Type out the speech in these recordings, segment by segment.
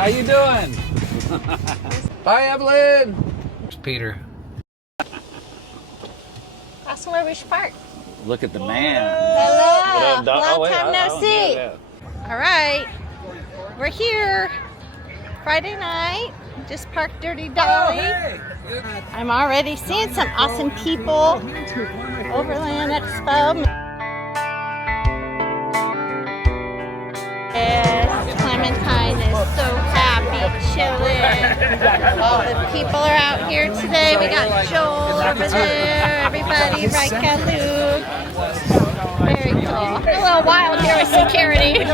How you doing? Bye, Evelyn. There's Peter. Awesome, where we should park. Look at the man. Hello. Long time no see. All right, we're here. Friday night. Just parked Dirty Dolly. I'm already seeing some awesome people. Overland Expo. Yes, Clementine is so happy, chilling. All the people are out here today. We got Joel over there, everybody, Rika, Luke. Very cool. A little wild here with security. He's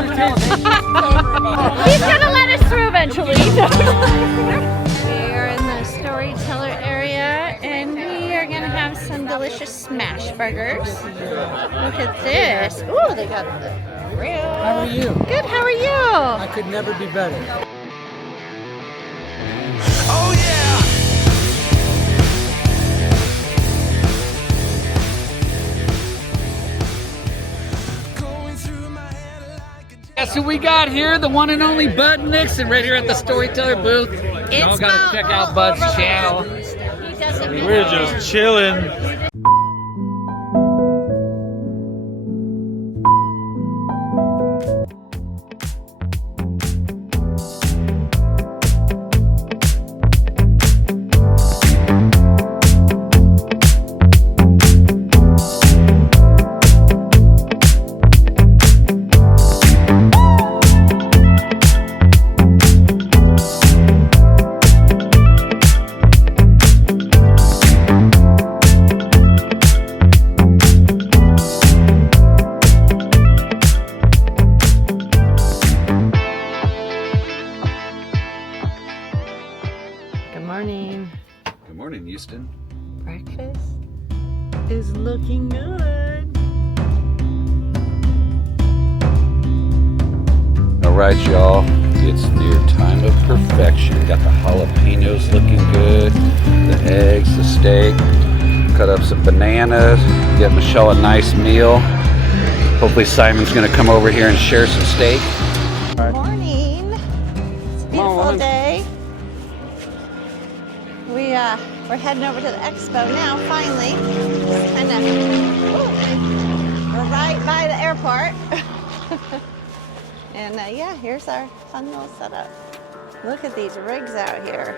gonna let us through eventually. We are in the Storyteller area, and we are gonna have some delicious smash burgers. Look at this. Ooh, they got the grill. How are you? Good, how are you? I could never be better. Oh yeah! Guess who we got here? The one and only Bud Nixon right here at the Storyteller booth. Y'all gotta check out Bud's channel. We're just chilling. Good morning, Houston. Breakfast is looking good. All right, y'all. It's near time of perfection. Got the jalapenos looking good, the eggs, the steak. Cut up some bananas. Get Michelle a nice meal. Hopefully Simon's gonna come over here and share some steak. Good morning. It's a beautiful day. We're heading over to the expo now, finally. We're right by the airport. And yeah, here's our fun little setup. Look at these rigs out here.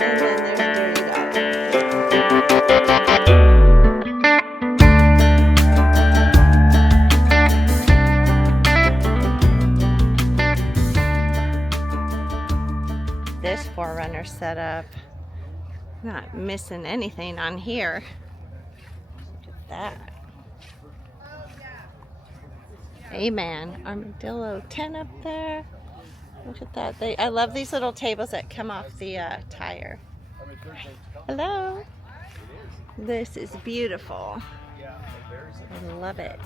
And then there's Dirty This 4Runner setup. Not missing anything on here. Look at that. Amen. Armadillo 10 up there. Look at that. I love these little tables that come off the tire. Hello. This is beautiful. I love it.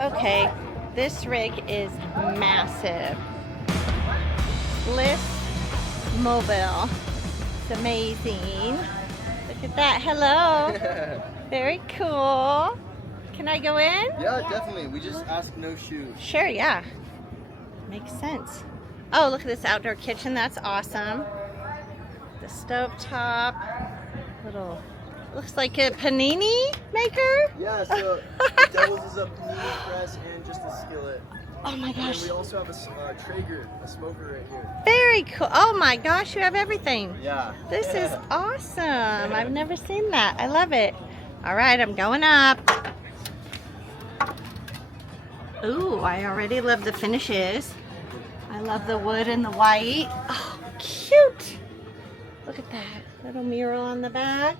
Okay, this rig is massive. Bliss Mobile. It's amazing. Look at that. Hello. Very cool. Can I go in? Yeah, definitely. We just ask no shoes. Sure, yeah. Makes sense. Oh, look at this outdoor kitchen. That's awesome. The stove top. Little, looks like a panini maker. Yeah, so Devil's is a panini press and just a skillet. Oh my gosh. And we also have a Traeger, a smoker right here. Very cool. Oh my gosh, you have everything. Yeah. This is awesome. I've never seen that. I love it. All right, I'm going up. Ooh, I already love the finishes. I love the wood and the white. Oh, cute. Look at that. Little mural on the back.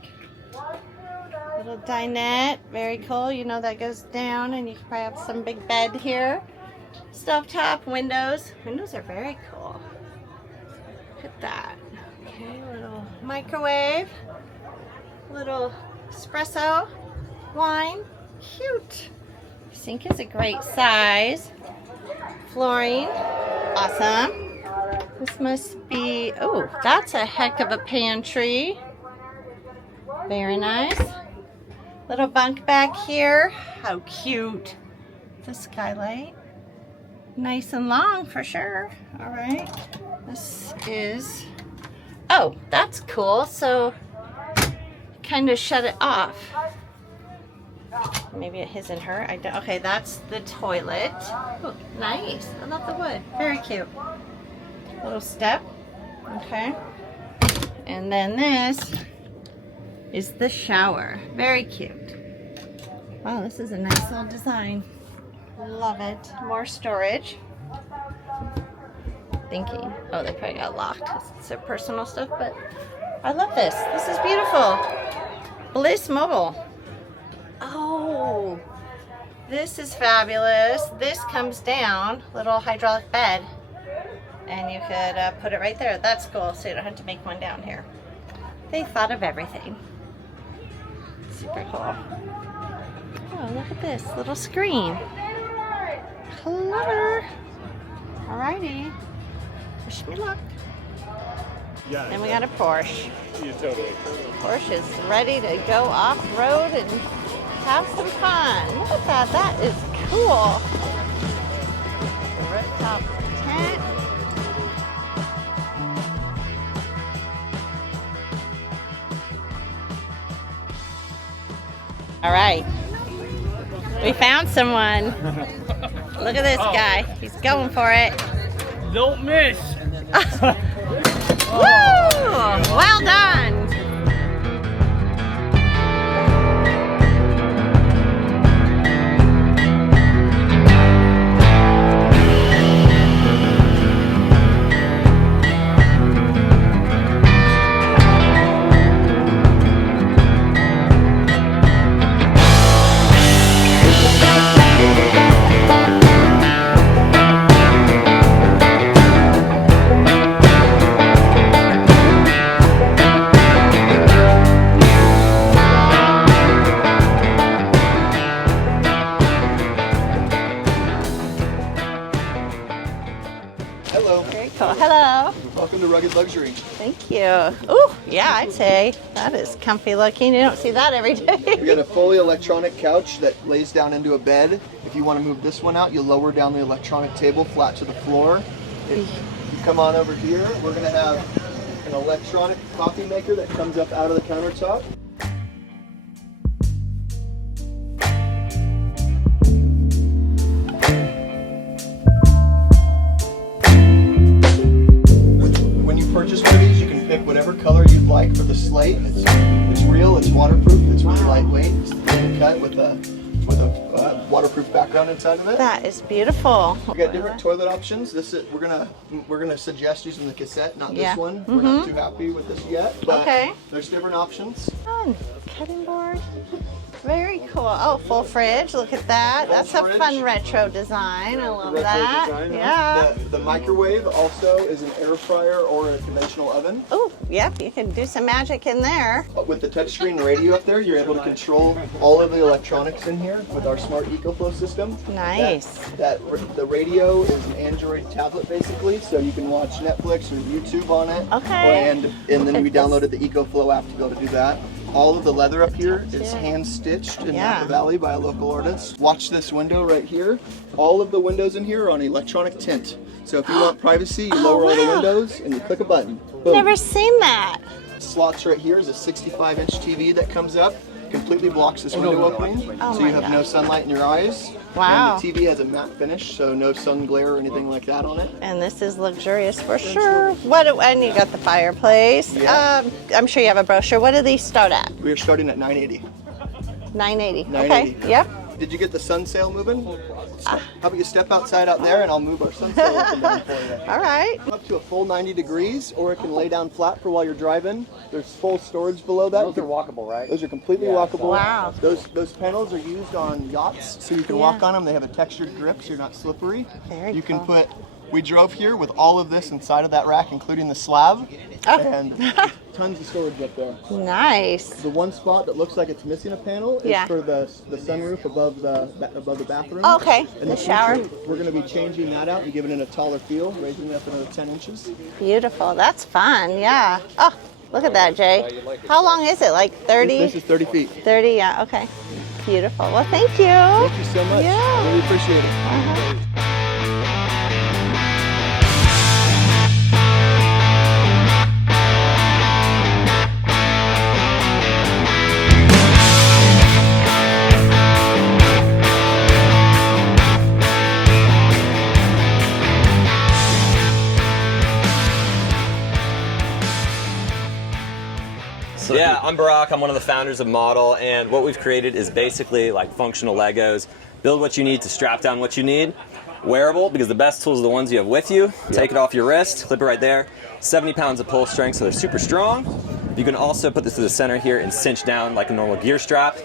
Little dinette. Very cool. You know that goes down and you can probably have some big bed here. Stovetop, windows. Windows are very cool. Look at that. Okay, little microwave. Little espresso. Wine. Cute. Sink is a great size. Flooring, awesome. This must be, oh, that's a heck of a pantry. Very nice. Little bunk back here. How cute. The skylight. Nice and long for sure. All right. This is, oh, that's cool. So kind of shut it off. Maybe it isn't her. I don't, okay, that's the toilet. Oh, nice. I love the wood. Very cute. Little step. Okay. And then this is the shower. Very cute. Wow, this is a nice little design. Love it. More storage. Thinking, oh, they probably got locked. It's their personal stuff, but I love this. This is beautiful. Bliss Mobile. Oh, this is fabulous. This comes down, little hydraulic bed, and you could put it right there. That's cool, so you don't have to make one down here. They thought of everything. Super cool. Oh, look at this little screen. Clever. Alrighty. Wish me luck. Yeah. Then we got a Porsche. Yeah, totally. Porsche is ready to go off-road and have some fun. Look at that. That is cool. The rooftop tent. All right. We found someone. Look at this guy. He's going for it. Don't miss. Woo! Well done. Hello. Welcome to Rugged Luxury. Thank you. Oh, yeah, I'd say that is comfy looking. You don't see that every day. We got a fully electronic couch that lays down into a bed. If you want to move this one out, you lower down the electronic table flat to the floor. If you come on over here, we're going to have an electronic coffee maker that comes up out of the countertop. Purchase one of these, you can pick whatever color you'd like for the slate. It's real, it's waterproof, it's really lightweight. It's thin cut with a waterproof background inside of it. That is beautiful. We got different toilet options. This is we're gonna suggest using the cassette, not this one. We're not too happy with this yet, but there's different options. Fun cutting board. Very cool. Oh, full fridge. Look at that. That's a fun retro design. I love that. Design, yeah. The microwave also is an air fryer or a conventional oven. Oh, yep. You can do some magic in there. With the touchscreen radio up there, you're able to control all of the electronics in here with our smart EcoFlow system. Nice. The radio is an Android tablet basically, so you can watch Netflix or YouTube on it. Okay. And then we downloaded the EcoFlow app to be able to do that. All of the leather up here is hand stitched in Napa Valley by a local artist. Watch this window right here. All of the windows in here are on electronic tint. So if you want privacy, you lower all the windows and you click a button. Boom. Never seen that. Slots right here is a 65-inch TV that comes up, completely blocks this window opening, so you have no sunlight in your eyes. Wow. And the TV has a matte finish, so no sun glare or anything like that on it. And this is luxurious for sure. And you got the fireplace. Yeah. I'm sure you have a brochure. What do these start at? We're starting at $980. $980. $980. Okay. Yep. Did you get the sun sail moving? How about you step outside out there and I'll move our sun sail up and down for you. All right. Up to a full 90 degrees, or it can lay down flat for while you're driving. There's full storage below that. Those are walkable, right? Those are completely walkable. Wow. Those panels are used on yachts, so you can walk on them. They have a textured grip, so you're not slippery. Very You can cool. put. We drove here with all of this inside of that rack, including the slab, and tons of storage up there. Nice. The one spot that looks like it's missing a panel is for the sunroof above the bathroom. Oh, okay. In The shower. future, we're going to be changing that out and giving it a taller feel, raising it up another 10 inches. Beautiful. That's fun. Yeah. Oh, look at that, Jay. How long is it? Like 30? This is 30 feet. 30, yeah. Okay. Beautiful. Well, thank you. Thank you so much. Yeah. Really appreciate it. I'm Barack, I'm one of the founders of Model, and what we've created is basically like functional Legos. Build what you need to strap down what you need. Wearable, because the best tools are the ones you have with you. Take it off your wrist, clip it right there. 70 pounds of pull strength, so they're super strong. You can also put this to the center here and cinch down like a normal gear strap.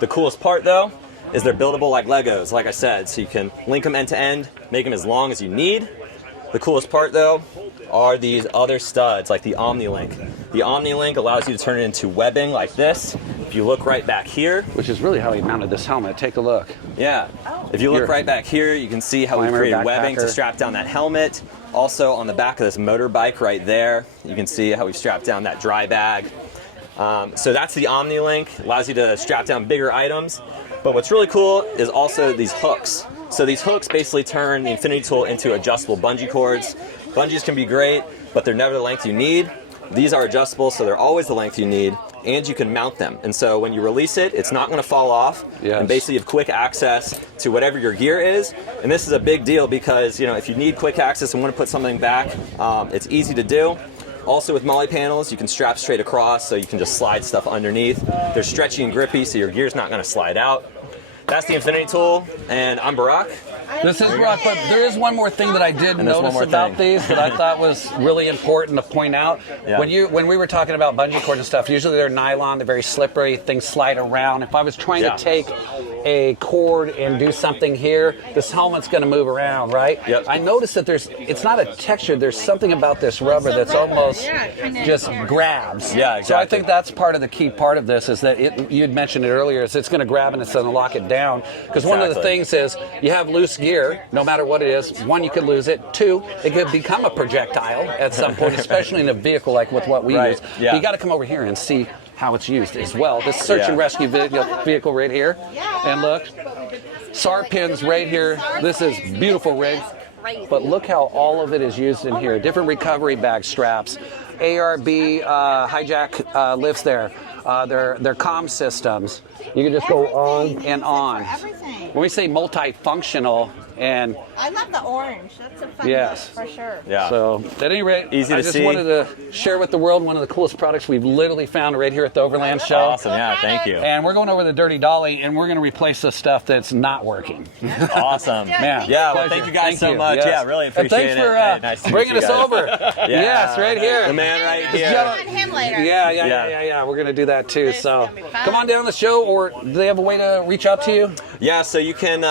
The coolest part though, is they're buildable like Legos, like I said, so you can link them end to end, make them as long as you need. The coolest part though are these other studs, like the OmniLink. The OmniLink allows you to turn it into webbing like this. If you look right back here. Which is really how he mounted this helmet. Take a look. Yeah. If you look right back here, you can see how we created webbing to strap down that helmet. Also on the back of this motorbike right there, you can see how we've strapped down that dry bag. So that's the OmniLink. Allows you to strap down bigger items. But what's really cool is also these hooks. So these hooks basically turn the Infinity Tool into adjustable bungee cords. Bungees can be great, but they're never the length you need. These are adjustable, so they're always the length you need, and you can mount them. And so when you release it, it's not going to fall off. Yes. And basically you have quick access to whatever your gear is. And this is a big deal because, you know, if you need quick access and want to put something back, it's easy to do. Also with Molly panels, you can strap straight across, so you can just slide stuff underneath. They're stretchy and grippy, so your gear's not going to slide out. That's the Infinity Tool, and I'm Barack. This is Barack, but there is one more thing that I did notice about these that I thought was really important to point out. Yeah. When we were talking about bungee cords and stuff, usually they're nylon, they're very slippery, things slide around. If I was trying to take a cord and do something here, this helmet's going to move around, right? Yep. I noticed that it's not a texture, there's something about this rubber that's almost just grabs. Yeah, exactly. So I think that's part of the key part of this is that you had mentioned it earlier, is it's going to grab and it's going to lock it down. Because one of the things is you have loose gear, no matter what it is. One, you could lose it. Two, it could become a projectile at some point, especially in a vehicle like with what we use. Yeah. You got to come over here and see how it's used as well. This search and rescue vehicle right here. And look, SAR pins right here. This is beautiful rig. But look how all of it is used in here. Different recovery bag straps, ARB hijack lifts there. Their comm systems. You can just go on and on. When we say multifunctional, and I love the orange. That's a fun look for sure. Yeah. So at any rate, I just wanted to share with the world one of the coolest products we've literally found right here at the Overland Show. Awesome. Yeah. Thank you. And we're going over the Dirty Dolly, and we're going to replace the stuff that's not working. Awesome. Man. Yeah. Well, thank you guys so much. Yes. Yeah. Really appreciate it. And thanks for bringing us over. Yes, right here. The man right here. Him later. Yeah. We're going to do that too. So come on down the show, or do they have a way to reach out to you? Yeah. So you can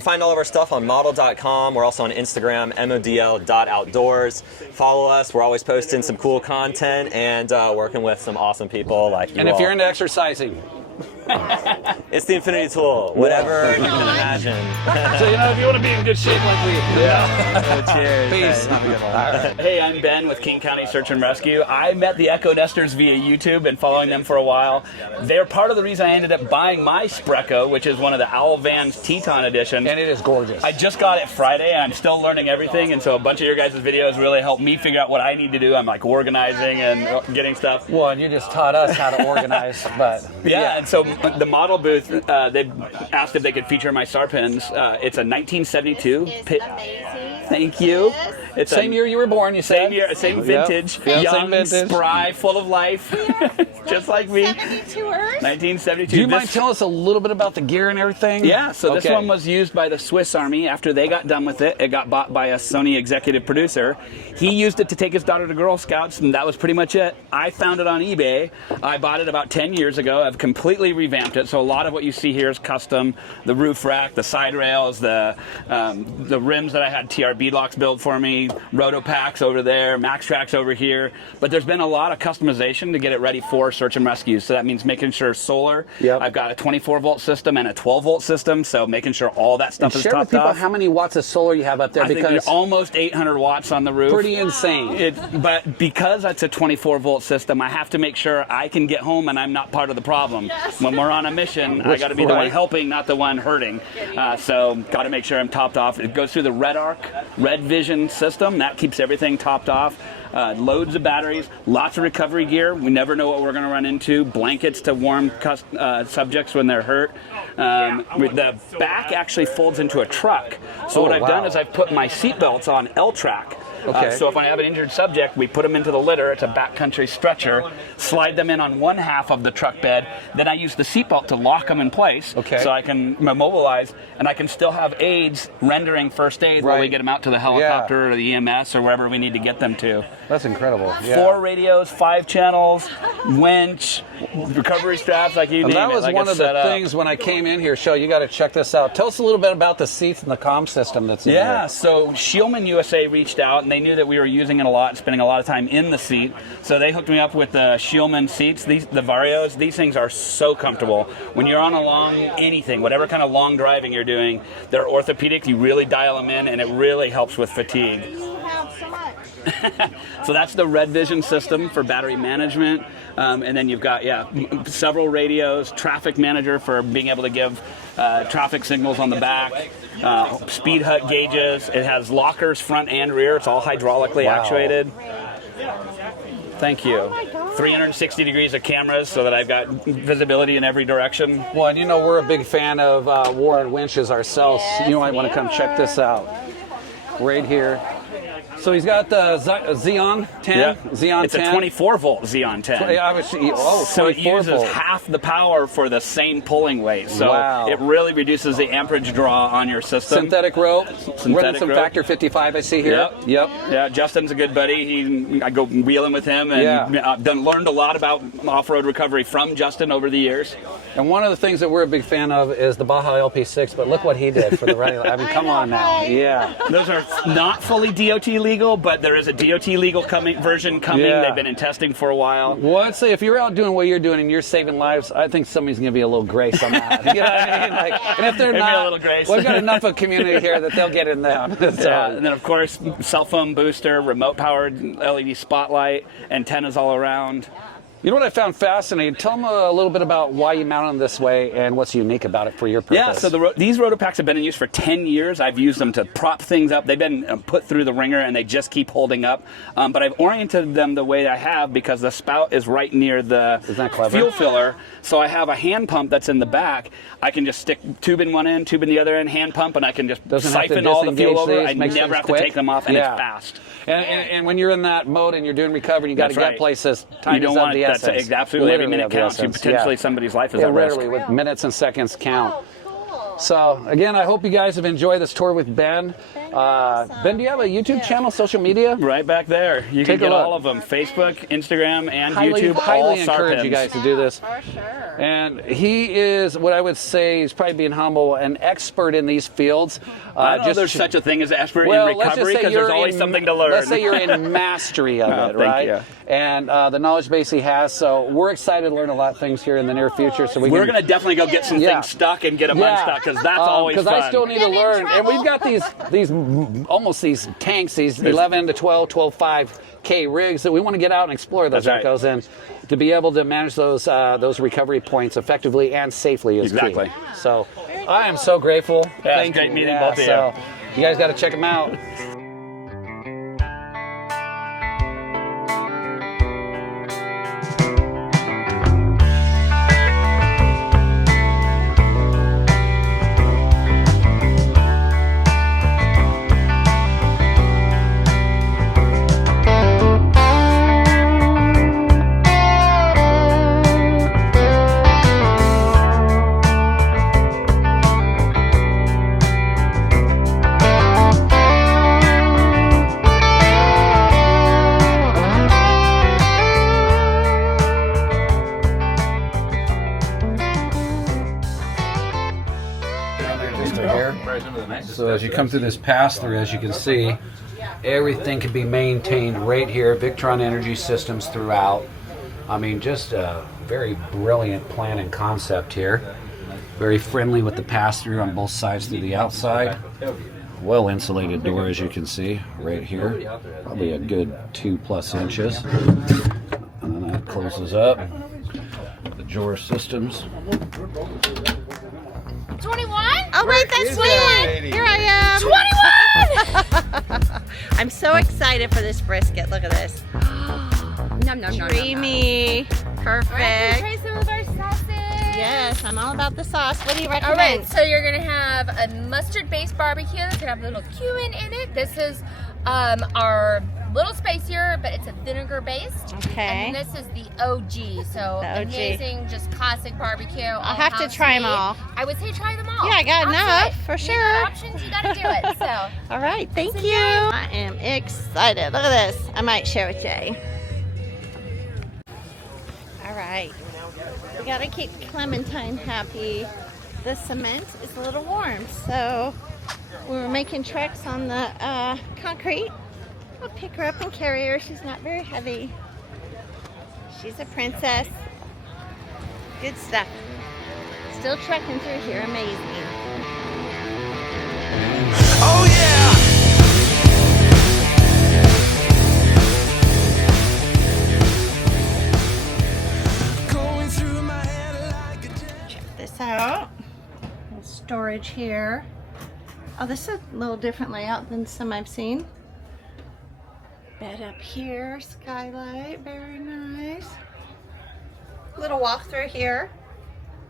find all of our stuff on model.com. We're also on Instagram, modl.outdoors. Follow us. We're always posting some cool content and working with some awesome people like you. And if you're into exercising, it's the Infinity Tool, whatever you can imagine. So, if you want to be in good shape like we Cheers. Peace. Hey, I'm Ben with King County Search and Rescue. I met the EKKO Nesters via YouTube and following them for a while. They're part of the reason I ended up buying my Spreco, which is one of the Owl Van's Teton editions. And it is gorgeous. I just got it Friday and I'm still learning everything, and so a bunch of your guys' videos really helped me figure out what I need to do. I'm like organizing and getting stuff. Well, and you just taught us how to organize, but yeah. And so the model booth, they asked if they could feature my SAR pins. It's a 1972 pit. Thank you. It's same year you were born, you said? Same year, same vintage. Young, same vintage. Spry, full of life. Just like me. 1972. Do you mind telling us a little bit about the gear and everything? Yeah, so this one was used by the Swiss Army. After they got done with it, it got bought by a Sony executive producer. He used it to take his daughter to Girl Scouts, and that was pretty much it. I found it on eBay. I bought it about 10 years ago. I've completely revamped it, so a lot of what you see here is custom. The roof rack, the side rails, the rims that I had TRB locks build for me, Roto packs over there, Max Tracks over here. But there's been a lot of customization to get it ready for search and rescue. So that means making sure solar. Yep. I've got a 24-volt system and a 12-volt system, so making sure all that stuff is topped off. Share with people how many watts of solar you have up there. I think there's almost 800 watts on the roof. Pretty insane. But because that's a 24-volt system, I have to make sure I can get home and I'm not part of the problem. Yes. When we're on a mission, I got to be the one helping, not the one hurting. So got to make sure I'm topped off. It goes through the Red Vision system. That keeps everything topped off. Loads of batteries, lots of recovery gear. We never know what we're going to run into. Blankets to warm subjects when they're hurt. The back actually folds into a truck. So what I've done is I've put my seat belts on L-track. Okay. So if I have an injured subject, we put them into the litter. It's a backcountry stretcher. Slide them in on one half of the truck bed. Then I use the seatbelt to lock them in place. Okay. So I can immobilize, and I can still have aides rendering first aid while we Right. get them out to the helicopter or the EMS or wherever we need to get them to. That's incredible. Yeah. 4 radios, 5 channels, winch, recovery straps, like you And name that it. was like one it's of the set up. things when I came in here, Show. You got to check this out. Tell us a little bit about the seats and the comm system that's in Yeah, here. so Shieldman USA reached out, and they knew that we were using it a lot, spending a lot of time in the seat. So they hooked me up with the Shieldman seats, the Varios. These things are so comfortable. When you're on a long anything, whatever kind of long driving you're doing, they're orthopedic. You really dial them in, and it really helps with fatigue. You have so much. So that's the Red Vision system for battery management. And then you've got, several radios, traffic manager for being able to give traffic signals on the back, speed hut gauges. It has lockers front and rear. It's all hydraulically actuated. Thank you. 360 degrees of cameras so that I've got visibility in every direction. Well, and you know, we're a big fan of Warren winches ourselves. Yes, You might want to come check this out. Right here. So he's got the Xeon 10. Yeah. Xeon It's 10. a 24-volt Xeon 10. Yeah, obviously, So it 24 uses volt. half the power for the same pulling weight. So Wow. it really reduces the amperage draw on your system. Synthetic rope. Running some rope. factor 55, I see here. Yep. Yeah, Justin's a good buddy. I go wheeling with him, and I've learned a lot about off-road recovery from Justin over the years. And one of the things that we're a big fan of is the Baja LP6, but look what he did for the running. I mean, come on now. Yeah. Those are not fully DOT legal, but there is a DOT legal version coming. Yeah. They've been in testing for a while. Well, I'd say if you're out doing what you're doing and you're saving lives, I think somebody's going to be a little grace on that. You know what I mean? And if they're Maybe a not, little grace. we've got enough of a community here that they'll get in them. So, Yeah, and then of course, cell phone booster, remote-powered LED spotlight, antennas all around. you know what I found fascinating? Tell them a little bit about why you mount them this way and what's unique about it for your purpose. Yeah, so these Rotopacks have been in use for 10 years. I've used them to prop things up. They've been put through the ringer, and they just keep holding up. But I've oriented them the way I have because the spout is right near the Isn't that clever? fuel filler. So I have a hand pump that's in the back. I can just stick tube in one end, tube in the other end, hand pump, and I can just Doesn't have to siphon all the fuel disengage over. these, I makes never things have quick. to take them off, and Yeah. it's fast. And when you're in that mode and you're doing recovery, you got to That's get right. places. Time You don't is of want the that's essence. absolutely every Literally minute of the counts. essence, Potentially yeah. somebody's life is Yeah, at risk. literally, with minutes and seconds count. Oh, cool. So again, I hope you guys have enjoyed this tour with Ben. Ben, do you have a YouTube channel, social media? Right back there. You Take can a get look. all of them. Facebook, Instagram, and Highly YouTube. All encourage you Sarpins. guys to do this. For sure. And he is what I would say, he's probably being humble, an expert in these fields. I don't know if there's such a thing as expert Well, in let's just recovery say because you're there's always in- something to learn. Let's say you're in mastery of it, Thank right? you. And the knowledge base he has. So we're excited to learn a lot of things here in the near future. So We're going to definitely go get some Yeah. things stuck and get them unstuck because that's always fun. Because I still need to Get in learn. And trouble. we've got these almost these tanks, these 11 to 12, 12.5K rigs that we want to get out and explore those That's right. echoes and to be able to manage those recovery points effectively and safely is Exactly. key. So I am so grateful. Yeah, Thank it's great you. meeting both of you. So you guys got to check them out. So as you come through this pass-through, as you can see, everything can be maintained right here. Victron Energy Systems throughout. I mean, just a very brilliant plan and concept here. Very friendly with the pass-through on both sides through the outside. Well-insulated door, as you can see, right here. Probably a good 2+ inches. And then that closes up. The drawer systems. 21? Oh, wait, that's 21. Here I am. 21! I'm so excited for this brisket. Look at this. Nom, nom, nom, Creamy. Perfect. Try some of our sauces. Yes, I'm all about the sauce. What do you All recommend? right, so you're gonna have a mustard-based barbecue that's gonna have a little cumin in it. This is are a little spicier, but it's a vinegar based. Okay. And this is the OG, so The OG. amazing, just classic barbecue. I'll have to try them all. I would say try them all. Yeah, I got enough, for You sure. got options, you gotta do it. So. All right, thank you. I am excited. Look at this. I might share with Jay. All right. We gotta keep Clementine happy. The cement is a little warm, so we were making treks on the concrete. I'll pick her up and carry her. She's not very heavy. She's a princess. Good stuff. Still trekking through here. Amazing. Oh yeah! Going through my head like a Check this out. Little storage here. Oh, this is a little different layout than some I've seen. Bed up here, skylight, very nice. Little walk through here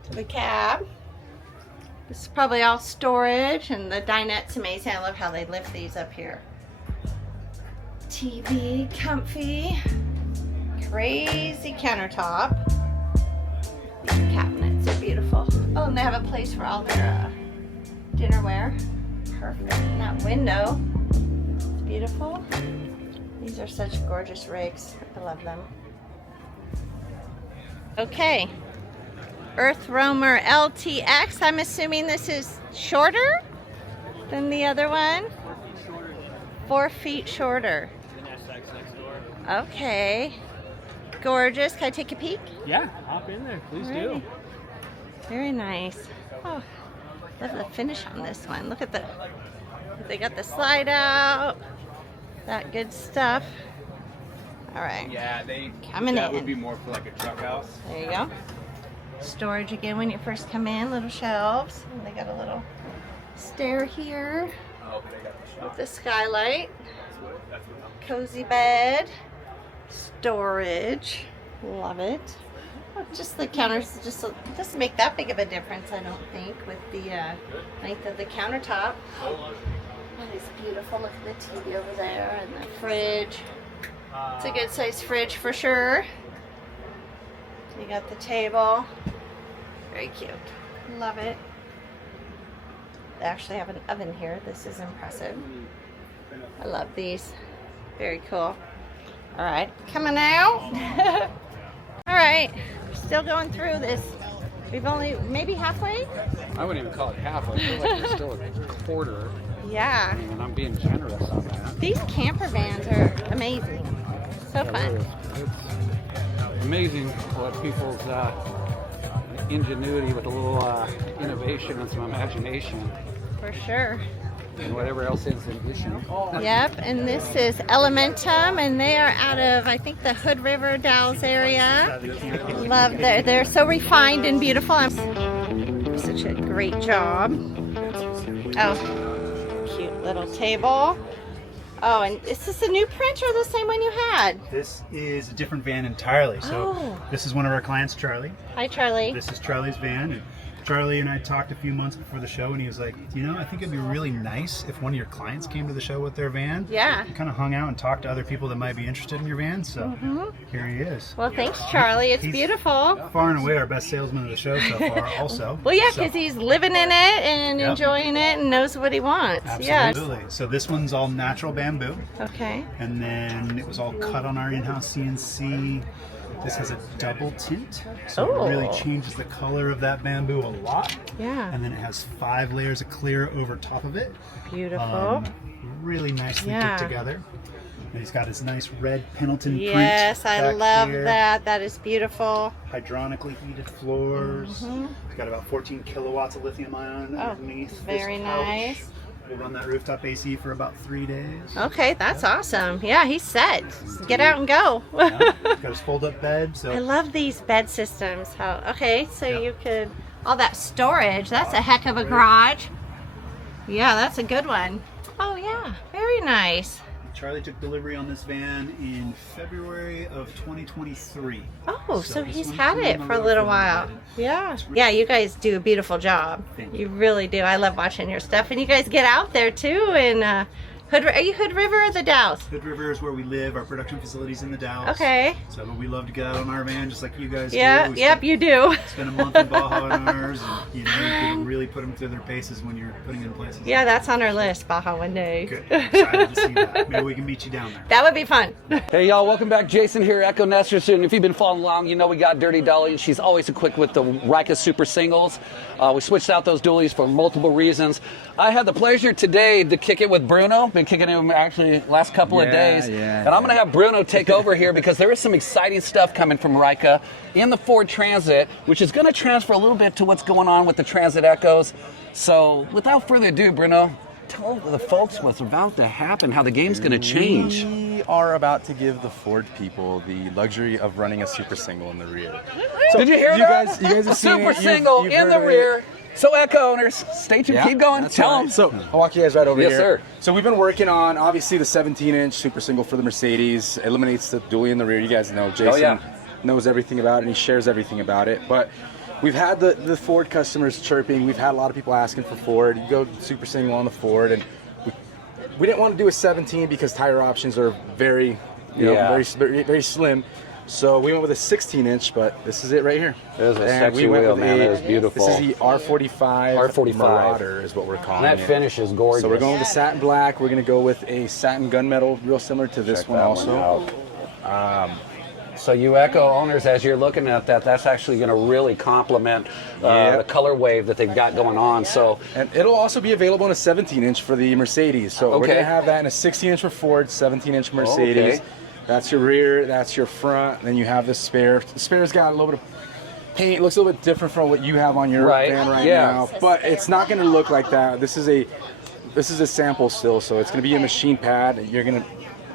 to the cab. This is probably all storage, and the dinette's amazing. I love how they lift these up here. TV, comfy, crazy countertop. These cabinets are beautiful. Oh, and they have a place for all their dinnerware. Perfect. And that window, it's beautiful. These are such gorgeous rigs. I love them. Okay. EarthRoamer LTX. I'm assuming this is shorter than the other one. 4 feet shorter. Okay. Gorgeous. Can I take a peek? Yeah, hop in there. Please do. Very nice. Oh, love the finish on this one. Look at the, they got the slide out. That good stuff. All right. Yeah, they Coming that in. would be more for like a truck house. There you go. Storage again when you first come in. Little shelves. And they got a little stair here Oh, but they got the with shop. the skylight. That's what Cozy bed. Storage. Love it. Oh, just the counters just doesn't make that big of a difference, I don't think, with the length of the countertop. That is beautiful. Look at the TV over there and the fridge. It's a good sized fridge for sure. You got the table. Very cute. Love it. They actually have an oven here. This is impressive. I love these. Very cool. All right, coming out. All right, still going through this. We've only maybe halfway. I wouldn't even call it half. I feel like it's still a quarter. Yeah. And I'm being generous on that. These camper vans are amazing. So fun. It's amazing what people's ingenuity with a little innovation and some imagination For sure. and whatever else is in addition. Yep, and this is Elementum, and they are out of, I think, the Hood River, Dalles area. Love they're so refined and beautiful. Such a great job. Oh, cute little table. Oh, and is this a new print or the same one you had? This is a different van entirely. So this is one of our clients, Charlie. Hi, Charlie. This is Charlie's van. And Charlie and I talked a few months before the show, and he was like, you know, I think it'd be really nice if one of your clients came to the show with their van. Yeah. You kind of hung out and talked to other people that might be interested in your van. So here he is. Well, thanks, Charlie. It's He's beautiful. Far and away our best salesman of the show so far, also. Well, yeah, So- because he's living in it and Yep. enjoying it and knows what he wants. Absolutely. So this one's all natural bamboo. Yes. Okay. And then it was all cut on our in-house CNC. This has a double tint, so it really changes the color of that bamboo a lot. Yeah. And then it has 5 layers of clear over top of it. Beautiful. Really nicely Yeah. put together. And he's got his nice red Pendleton print. Yes, I back love here. that. That is beautiful. Hydronically heated floors. It's got about 14 kilowatts of lithium ion underneath. Very this pouch. nice. We'll run that rooftop AC for about 3 days. Okay, that's awesome. Yeah, he's set. Get out and go. Yeah. Got his fold-up bed. So I love these bed systems. How? Okay, so you could all that storage. That's a heck of a garage. Yeah, that's a good one. Oh yeah, very nice. Charlie took delivery on this van in February of 2023. Oh, so this he's one's had been it on the for a road little for while. bit. Yeah. Yeah, you guys do a beautiful job. Thank You really do. I love watching your stuff. And you guys get out there too and Are you Hood River or the Dalles? Hood River is where we live. Our production facility's in the Dalles. Okay. So we love to get out on our van just like you guys Yeah, do. yep, you do. Spend a month in Baja on ours, and you can really put them through their paces when you're putting them in places. Yeah, that's on our list, Baja one day. Good. Excited to see that. Maybe we can meet you down there. That would be fun. Hey y'all, welcome back. Jason here, EKKO Nesters, and if you've been following along, you know we got Dirty Dolly. She's always equipped with the Ryka Super Singles. We switched out those dualies for multiple reasons. I had the pleasure today to kick it with Bruno. Been kicking him actually last couple of days. And I'm going to have Bruno take over here because there is some exciting stuff coming from Ryka in the Ford Transit, which is going to transfer a little bit to what's going on with the Transit EKKOs. So without further ado, Bruno, tell the folks what's about to happen, how the game's going to change. We are about to give the Ford people the luxury of running a super single in the rear. So did you hear that? You guys have seen super it. Single you've in the rear. So EKKO owners, stay tuned. Keep going. Tell them. So I'll walk you guys right over here. Yes, sir. So we've been working on obviously the 17-inch super single for the Mercedes. Eliminates the dually in the rear. You guys know Jason knows everything about it and he shares everything about it. But we've had the Ford customers chirping. We've had a lot of people asking for Ford. You go super single on the Ford, and we didn't want to do a 17 because tire options are very, very slim. So we went with a 16-inch, but this is it right here. It is a sexy wheel, man. It is beautiful. This is the R45 Marauder is what we're calling it. And that finish is gorgeous. So we're going with satin black. We're going to go with a satin gunmetal, real similar to this one also. So you EKKO owners, as you're looking at that, that's actually going to really complement the color wave that they've got going on. So, and it'll also be available in a 17-inch for the Mercedes. So we're going to have that in a 16-inch for Ford, 17-inch Mercedes. That's your rear, that's your front. Then you have the spare. The spare's got a little bit of paint. It looks a little bit different from what you have on your van right now, but it's not going to look like that. This is a sample still, so it's going to be a machine pad. You're going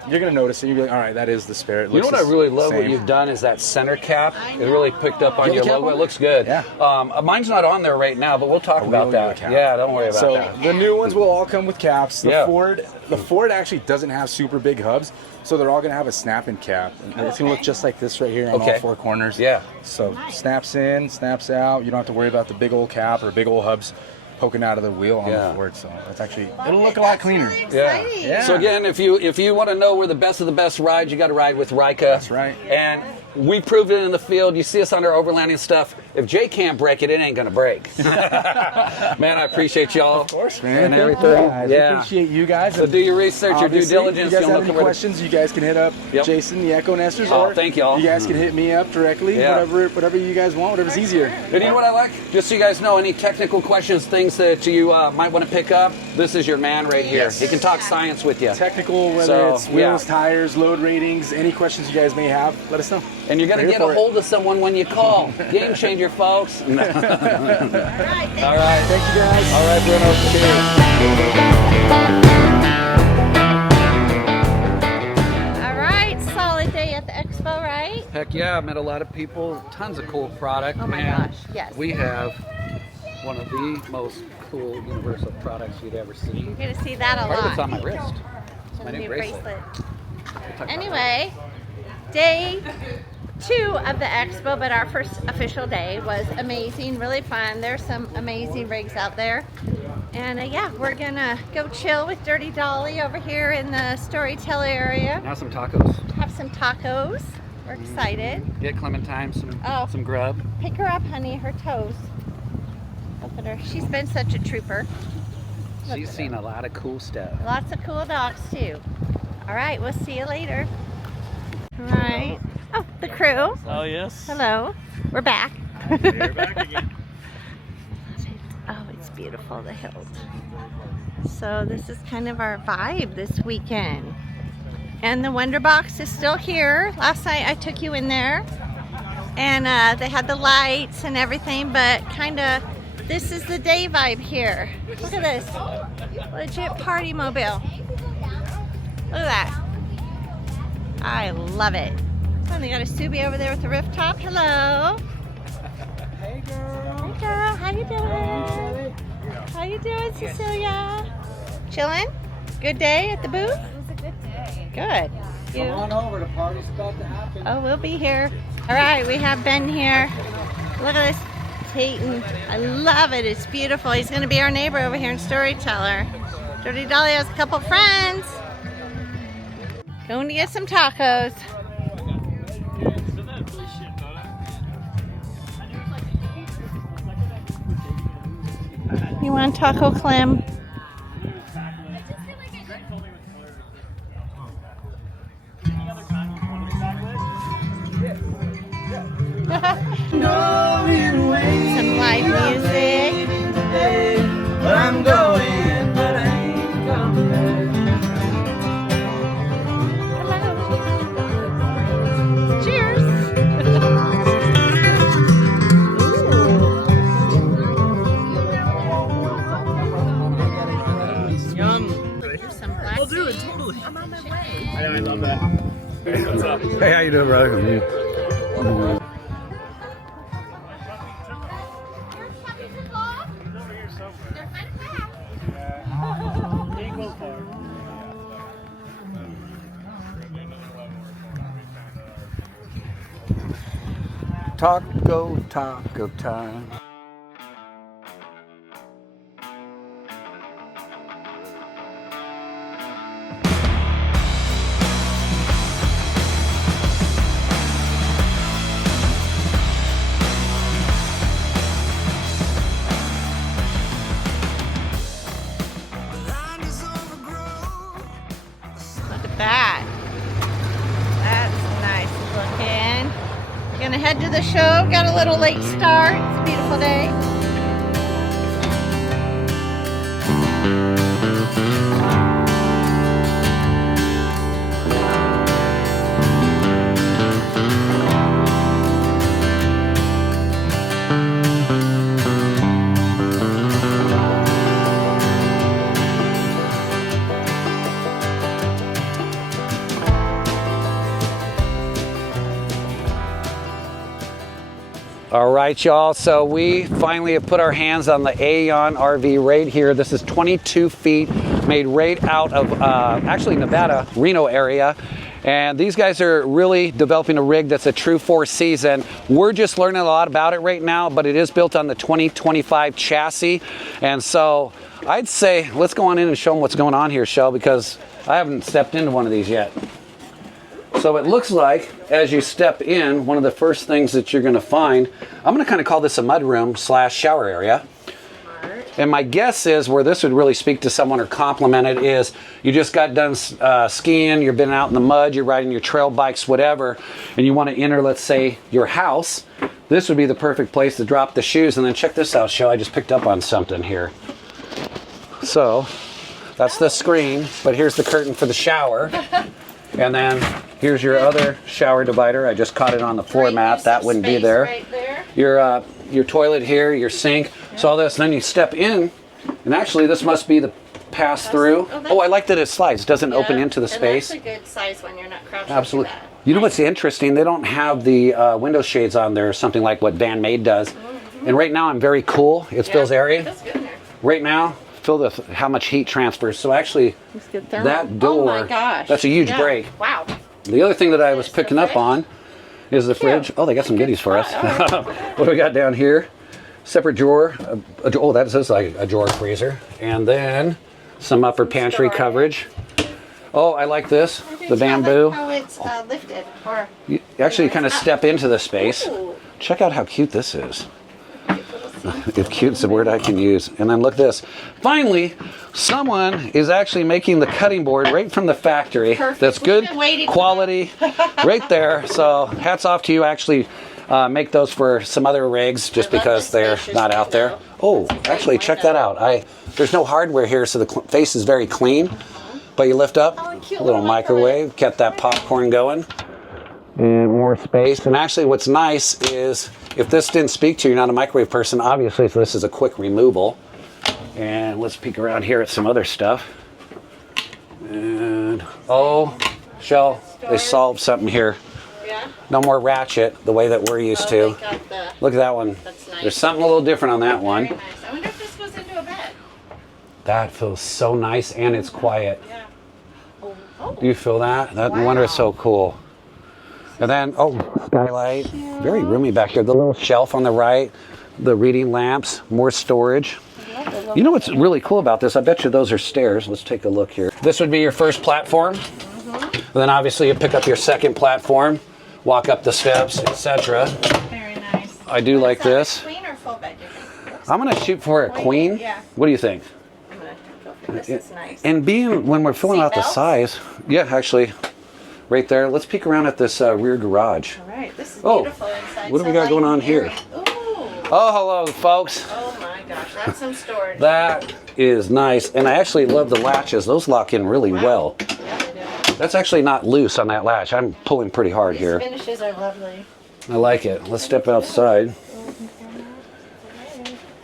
to notice it. You're going to be like, all right, that is the spare. It looks you know what I really love what you've done is that center cap. It really picked up on your logo. It looks good. Yeah. Mine's not on there right now, but we'll talk about that. Yeah, don't worry about that. So the new ones will all come with caps. The Ford actually doesn't have super big hubs, so they're all going to have a snap-in cap. And it's going to look just like this right here on all four corners. Yeah. So snaps in, snaps out. You don't have to worry about the big old cap or big old hubs poking out of the wheel on the Ford, so that's actually it'll look a lot cleaner. Yeah. So again, if you want to know where the best of the best rides, you got to ride with Ryka. That's right. And we proved it in the field. You see us on our overlanding stuff. If Jay can't break it, it ain't gonna break. Man, I appreciate y'all. Of course, man. And everything. I appreciate you guys. So do your research, your due diligence. If you guys have any questions, you guys can hit up Jason, the EKKO Nesters, or thank y'all. You guys can hit me up directly. Whatever you guys want, whatever's easier. And you know what I like? Just so you guys know, any technical questions, things that you might want to pick up, this is your man right here. He can talk science with you. Technical, whether it's wheels, tires, load ratings, any questions you guys may have, let us know. And you're going to get a hold of someone when you call. Game changer, folks. All right. Thank you, guys. All right, Bruno. Cheers. All right. Solid day at the expo, right? Heck yeah. I met a lot of people. Tons of cool product. Oh, my gosh. Yes. We have one of the most cool universal products you'd ever see. You're going to see that a lot. Part of it's on my wrist. It's my new bracelet. Anyway, day 2 of the expo, but our first official day was amazing, really fun. There's some amazing rigs out there. And yeah, we're gonna go chill with Dirty Dolly over here in the Storyteller area. Now some tacos. Have some tacos. We're excited. Get Clementine some grub. Pick her up, honey, her toes. Look at her. She's been such a trooper. She's seen a lot of cool stuff. Lots of cool dogs too. All right, we'll see you later. All right. Oh, the crew. Oh, yes. Hello. We're back. We're back again. Oh, it's beautiful, the hills. So this is kind of our vibe this weekend. And the Wonder Box is still here. Last night I took you in there. And they had the lights and everything, but kind of this is the day vibe here. Look at this. Legit party mobile. Look at that. I love it. Oh, they got a Subi over there with the rooftop. Hello. Hey, girl. Hey, girl. How you doing? How you doing, Cecilia? Chilling? Good day at the booth? It was a good day. Good. Come on over. The party's about to happen. Oh, we'll be here. All right, we have Ben here. Look at this Peyton. I love it. It's beautiful. He's going to be our neighbor over here in Storyteller. Dirty Dolly has a couple friends. Going to get some tacos. You want taco, Clem? Some live music. I'm going, but I ain't coming back. Cheers. Yum. Some black I'll do it, tea. totally. I'm on my way. I love that. Hey, what's up? Hey, how you doing, brother? Taco time. Look at that. That's nice looking. We're gonna head to the show. Got a little late start. It's a beautiful day. All right, y'all. So we finally have put our hands on the Aeon RV right here. This is 22 feet, made right out of actually Nevada, Reno area. And these guys are really developing a rig that's a true 4-season. We're just learning a lot about it right now, but it is built on the 2025 chassis. And so I'd say let's go on in and show them what's going on here, Shell, because I haven't stepped into one of these yet. So it looks like as you step in, one of the first things that you're going to find, I'm going to kind of call this a mudroom / shower area. And my guess is where this would really speak to someone or compliment it is you just got done skiing, you've been out in the mud, you're riding your trail bikes, whatever, and you want to enter, let's say, your house. This would be the perfect place to drop the shoes. And then check this out, Shell. I just picked up on something here. So that's the screen, but here's the curtain for the shower. And then here's your other shower divider. I just caught it on the floor mat. That wouldn't be there. Right there. Your toilet here, your sink. So all this. Then you step in, and actually this must be the pass through. Oh, I like that it slides. It doesn't open into the space. And that's a good size when you're not crouching. Absolutely. You know what's interesting? They don't have the window shades on there, something like what Van Made does. And right now I'm very cool. It feels airy. It feels good in there. Right now, feel how much heat transfers. So actually, that door, oh my gosh, that's a huge break. Wow. The other thing that I was picking up on is the fridge. Oh, they got some goodies for us. What do we got down here? Separate drawer. Oh, that is like a drawer freezer. And then some upper pantry coverage. Oh, I like this. The bamboo. How it's lifted. Or You actually kind of step into the space. Check out how cute this is. If cute's the word I can use. And then look at this. Finally, someone is actually making the cutting board right from the factory. Perfect. That's good quality right there. So hats off to you. Actually make those for some other rigs just because they're not out there. Oh, actually check that out. There's no hardware here, so the face is very clean. But you lift up, a little microwave, kept that popcorn going. And more space. And actually what's nice is if this didn't speak to you, you're not a microwave person, obviously, so this is a quick removal. And let's peek around here at some other stuff. And oh, Shell, they solved something here. Yeah? No more ratchet the way that we're used to. Look at that one. That's nice. There's something a little different on that one. Very nice. I wonder if this goes into a bed. That feels so nice and it's quiet. Yeah. Do you feel that? That no wonder it's so cool. And then, oh, skylight. Very roomy back here. The little shelf on the right, the reading lamps, more storage. I love the You know what's really cool about this? I bet you those are stairs. Let's take a look here. This would be your first platform. Then obviously you pick up your second platform, walk up the steps, etc. Very nice. I do like this. Queen or full bed? I'm gonna shoot for a queen. Yeah. What do you think? I'm gonna go for this. Is nice. And being when we're filling out the size, yeah, actually, right there. Let's peek around at this rear garage. All right, this is beautiful inside. What do we got going on here? Ooh. Oh, hello, folks. Oh my gosh, that's some storage. That is nice, and I actually love the latches. Those lock in really well. Yeah, they do. That's actually not loose on that latch. I'm pulling pretty hard here. These finishes are lovely. I like it. Let's step outside.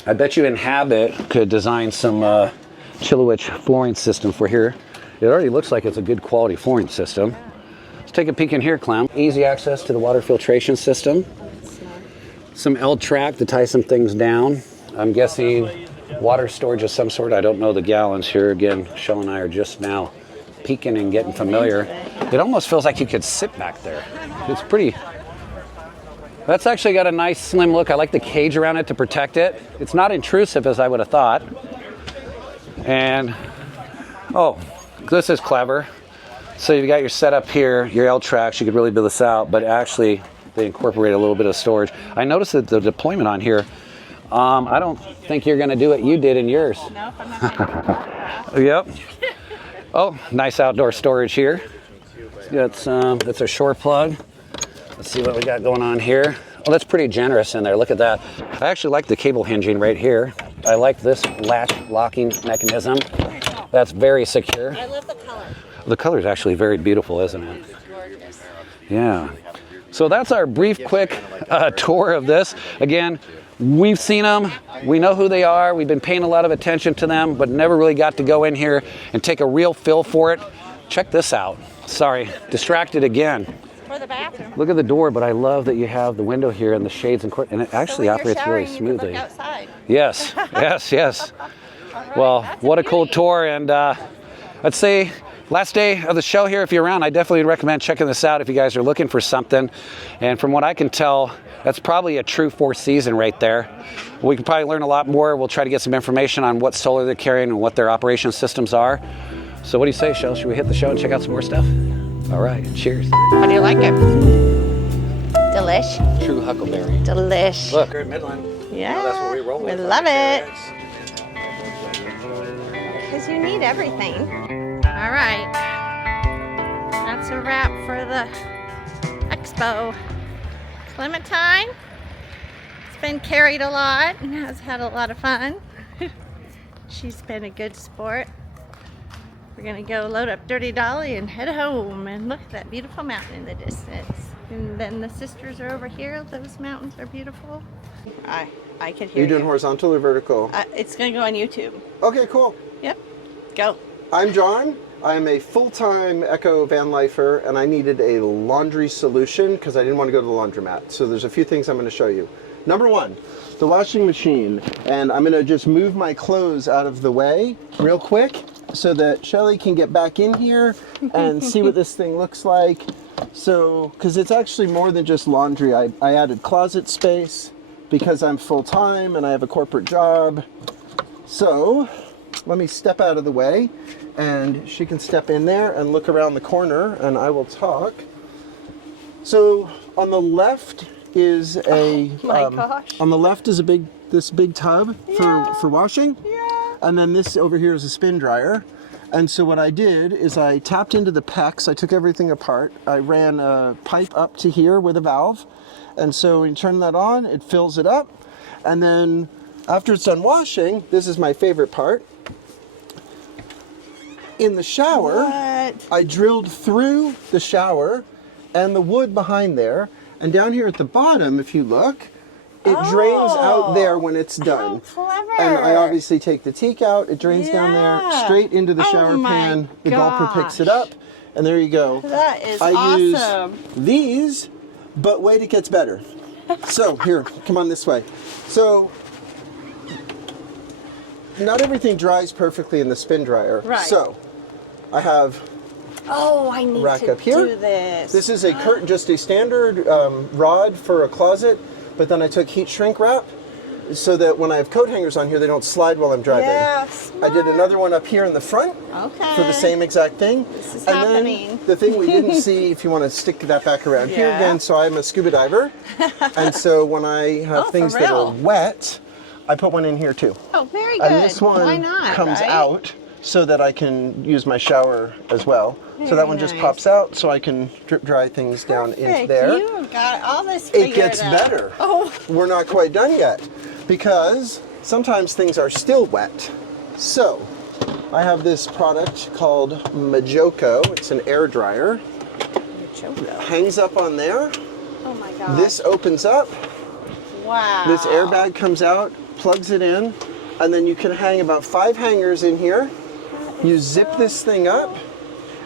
I bet you Inhabit could design some Chilowich flooring system for here. It already looks like it's a good quality flooring system. Let's take a peek in here, Clem. Easy access to the water filtration system. Some L-track to tie some things down. I'm guessing water storage of some sort. I don't know the gallons here. Again, Shell and I are just now peeking and getting familiar. It almost feels like you could sit back there. It's pretty. That's actually got a nice slim look. I like the cage around it to protect it. It's not intrusive as I would have thought. And, oh, this is clever. So you've got your setup here, your L-tracks. You could really build this out, but actually they incorporate a little bit of storage. I noticed that the deployment on here, I don't think you're going to do what you did in yours. Nope, I'm not going to. Yep. Oh, nice outdoor storage here. That's a shore plug. Let's see what we got going on here. Oh, that's pretty generous in there. Look at that. I actually like the cable hinging right here. I like this latch locking mechanism. That's very secure. I love the color. The color is actually very beautiful, isn't it? Gorgeous. Yeah. So that's our brief, quick tour of this. Again, we've seen them. We know who they are. We've been paying a lot of attention to them, but never really got to go in here and take a real feel for it. Check this out. Sorry, distracted again. For the bathroom. Look at the door, but I love that you have the window here and the shades and it actually so operates really showering, smoothly. You can look outside. Yes, yes, yes. Right, well, what a cool tour, and I'd say last day of the show here. If you're around, I definitely recommend checking this out if you guys are looking for something. And from what I can tell, that's probably a true four season right there. We can probably learn a lot more. We'll try to get some information on what solar they're carrying and what their operation systems are. So what do you say, Shell? Should we hit the show and check out some more stuff? All right, cheers. How do you like it? Delish. True huckleberry. Delish. Look, we're in Midland. Yeah, You know, that's what we roll we with. love it. Because you need everything. All right, that's a wrap for the expo. Clementine, it's been carried a lot and has had a lot of fun. She's been a good sport. We're gonna go load up Dirty Dolly and head home, and look at that beautiful mountain in the distance. And then the sisters are over here. Those mountains are beautiful. I could hear you. Doing horizontal or vertical? It's gonna go on YouTube. Okay, cool. Yep, go. I'm John. I'm a full-time EKKO van lifer, and I needed a laundry solution because I didn't want to go to the laundromat. So there's a few things I'm going to show you. Number one, the washing machine, and I'm going to just move my clothes out of the way real quick so that Shelly can get back in here and see what this thing looks like. So, because it's actually more than just laundry. I added closet space because I'm full-time and I have a corporate job. So let me step out of the way and she can step in there and look around the corner and I will talk. So on the left is a on the left is this big tub for washing. Yeah. And then this over here is a spin dryer. And so what I did is I tapped into the PEX. I took everything apart. I ran a pipe up to here with a valve. And so when you turn that on, it fills it up. And then after it's done washing, this is my favorite part. In the shower, I drilled through the shower and the wood behind there. And down here at the bottom, if you look, it drains out there when it's done. How clever. And I obviously take the teak out. It drains down there, straight into the shower pan. The gulper picks it up. And there you go. That is I awesome. use these, but wait, it gets better. So here, come on this way. So not everything dries perfectly in the spin dryer. Right. So I have I need rack to up here. do this. This is a just a standard rod for a closet, but then I took heat shrink wrap so that when I have coat hangers on here, they don't slide while I'm driving. Yeah, I did another one up here in the front for the same exact thing. This is and happening. then the thing we didn't see, if you want to stick that back around here Yeah. again, so I'm a scuba diver. And so when I have things that are wet, I put one in here too. Oh, very good. And this one Why not, comes right? out so that I can use my shower as well. So that one just nice. pops out so I can drip dry things down into Perfect. there. You got all this It figured gets out. better. Oh. We're not quite done yet because sometimes things are still wet. So I have this product called Majoko. It's an air dryer. Hangs up on there. Oh my God. This opens up. Wow. This airbag comes out, plugs it in, and then you can hang about 5 hangers in here. You zip this thing up,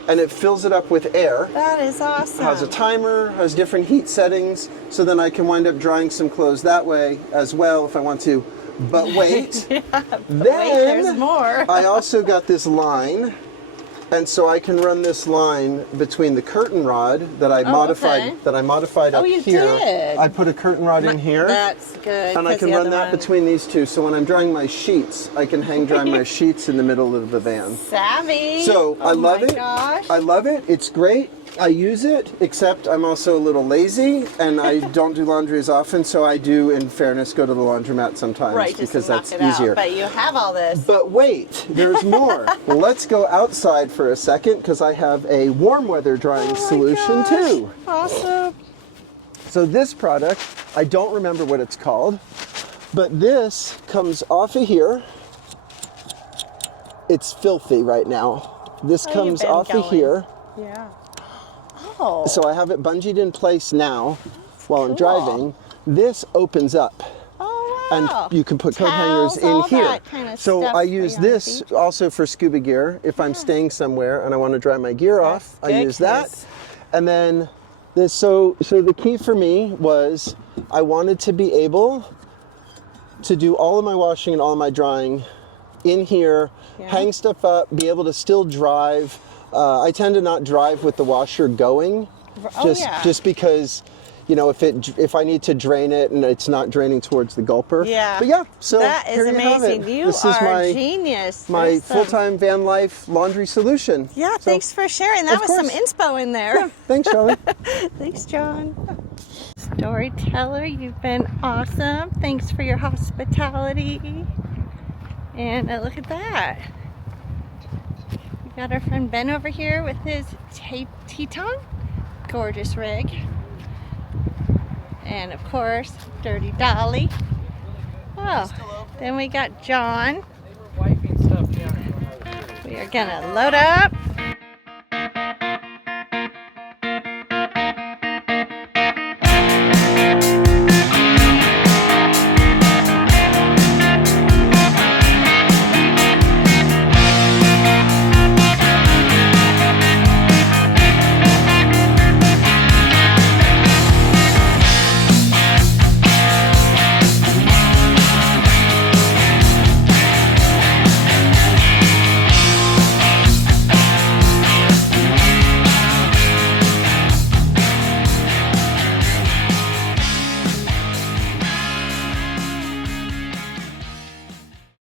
and it fills it up with air. That is awesome. Has a timer, has different heat settings, so then I can wind up drying some clothes that way as well if I want to. But wait, there's more. I also got this line, and so I can run this line between the curtain rod that I modified. Okay. That I modified up you here. did. I put a curtain rod in here. That's good. And I 'cause can the run other that one- between these two. So when I'm drying my sheets, I can hang dry my sheets in the middle of the van. Savvy. So I love my it. Gosh. I love it. It's great. I use it, except I'm also a little lazy and I don't do laundry as often. So I do, in fairness, go to the laundromat sometimes Right, just because to knock that's it out. easier. But you have all this. But wait, there's more. Let's go outside for a second because I have a warm weather drying solution too. Awesome. So this product, I don't remember what it's called, but this comes off of here. It's filthy right now. This comes been off of going. here. Yeah. Oh. So I have it bungeed in place now while I'm cool. driving. This opens up. Oh, And wow. you can put coat Towels, hangers in all here. that kind of So stuff I for use you on the this beach. also for scuba gear. If I'm staying somewhere and I want to dry my gear off, I good, use that. 'cause- And then this, so the key for me was I wanted to be able to do all of my washing and all of my drying in here, hang stuff up, be able to still drive. I tend to not drive with the washer going, just because, you know, if I need to drain it and it's not draining towards the gulper. Yeah. But yeah, so that is here you have it. amazing. You This are is my genius. my There's some- full-time van life laundry solution. Yeah, So, thanks for sharing. That of was some course. inspo in there. Yeah, thanks, Charlie. Thanks, John. Storyteller, you've been awesome. Thanks for your hospitality. And look at that. We got our friend Ben over here with his Teton. Gorgeous rig. And of course, Dirty Dolly. Oh, then we got John. We are gonna load up